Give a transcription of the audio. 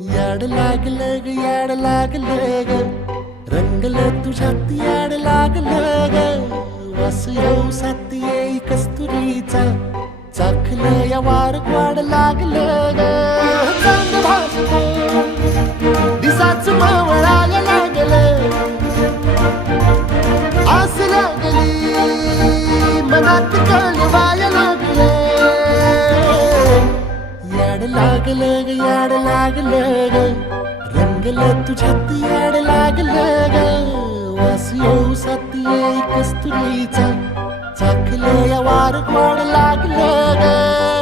याड लागलं ग याड लागलं ग रंगलं तुझ्यात याड लागलं ग वास येऊ साथ येई कस्तुरीचा चाखलं या वार वाड लागलं ग चांद भासतो दिसाच मावळायला लागलं आस लागली मनात कळवायला लागलं याड लागलं ग याड लागलं ग रंगलं तुझ्यात याड लागलं ग वास येऊ साथ येई कस्तुरीचा चाखलं या वार वाड लागलं ग